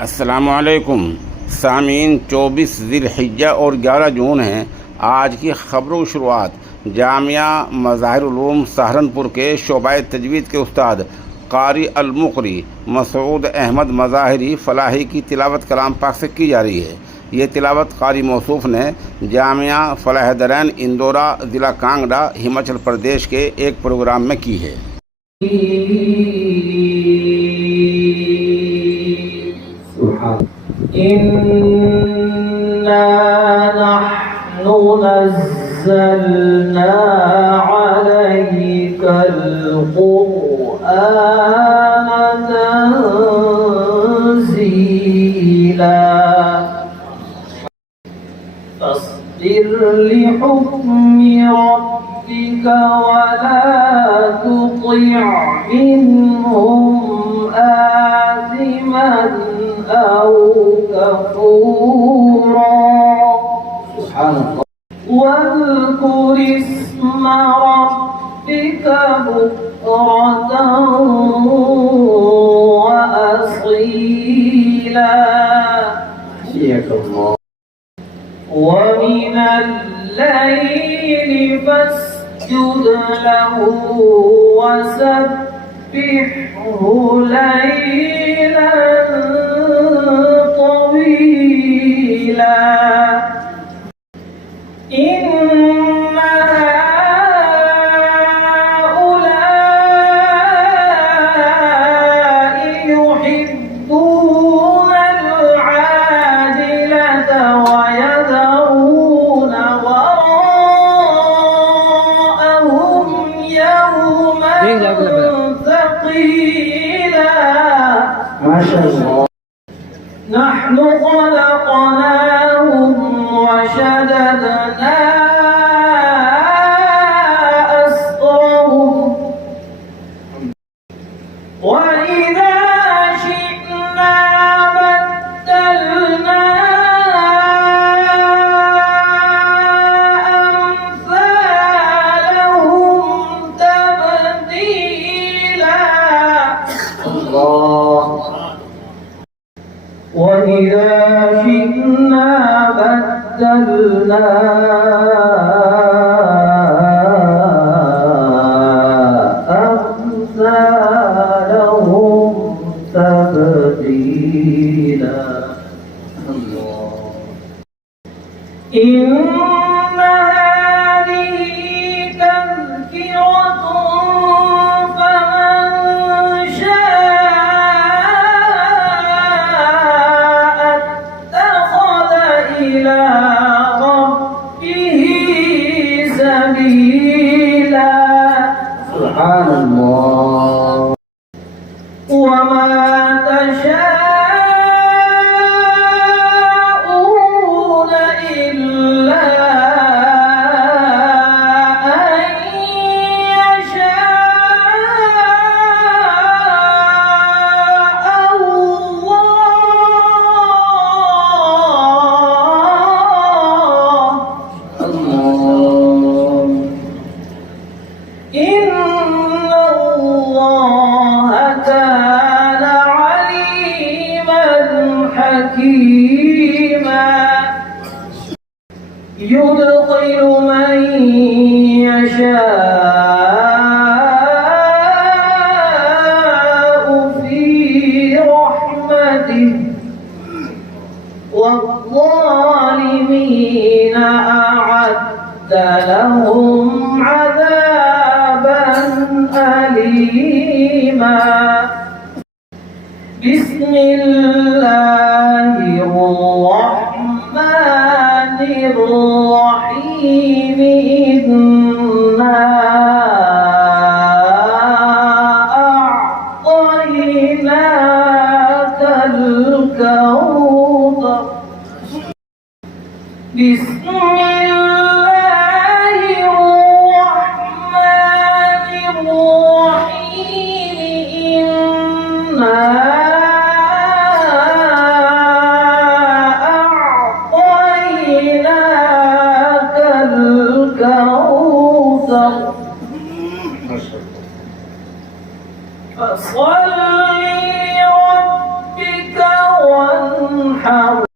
अस्सलामुअलैकुम सामीन। 24 ज़िलहिज्जा और 11 जून है। आज की ख़बरों की शुरुआत जामिया मज़ाहिर उलूम सहारनपुर के शोबाए तजवीद के उस्ताद कारी अल-मुक़री मसूद अहमद मज़ाहिरी फ़लाही की तिलावत कलाम पाक से की जा रही है। ये तिलावत कारी मौसूफ़ ने जामिया फ़लाह दरैन इंदौरा ज़िला कांगड़ा हिमाचल प्रदेश के एक प्रोग्राम में की है। इन्ना नहनु नज़्ज़लना अलैकल क़ुरआन तंज़ीला फस्बिर लिहुक्मि रब्बिका वला तुति' मिनहुम आसिमन أو كفورا سبحان الله واذكر اسم ربك بكرة وأصيلا حياك الله ومن الليل فاسجد له وسبحه ليلا طويلا إن هؤلاء يحبون العاجلة ويذرون وراءهم يوما ثقيلا ما شاء الله نحن خلقناهم وشددنا أسرهم وإذا شئنا بدلنا أمثالهم تبديلا الله وإذا شئنا بدلنا أمثالهم تبديلا إن هذه تذكرة فمن شاء اتخذ إلى ربه سبيلا سبحان الله وما تشاءون إلا أن يشاء الله إن الله كان عليما حكيما يدخل من يشاء في رحمته والظالمين أعد لهم عذابا أليما بسم الله الرحمن الرحيم إنا أعطيناك الكوثر بسم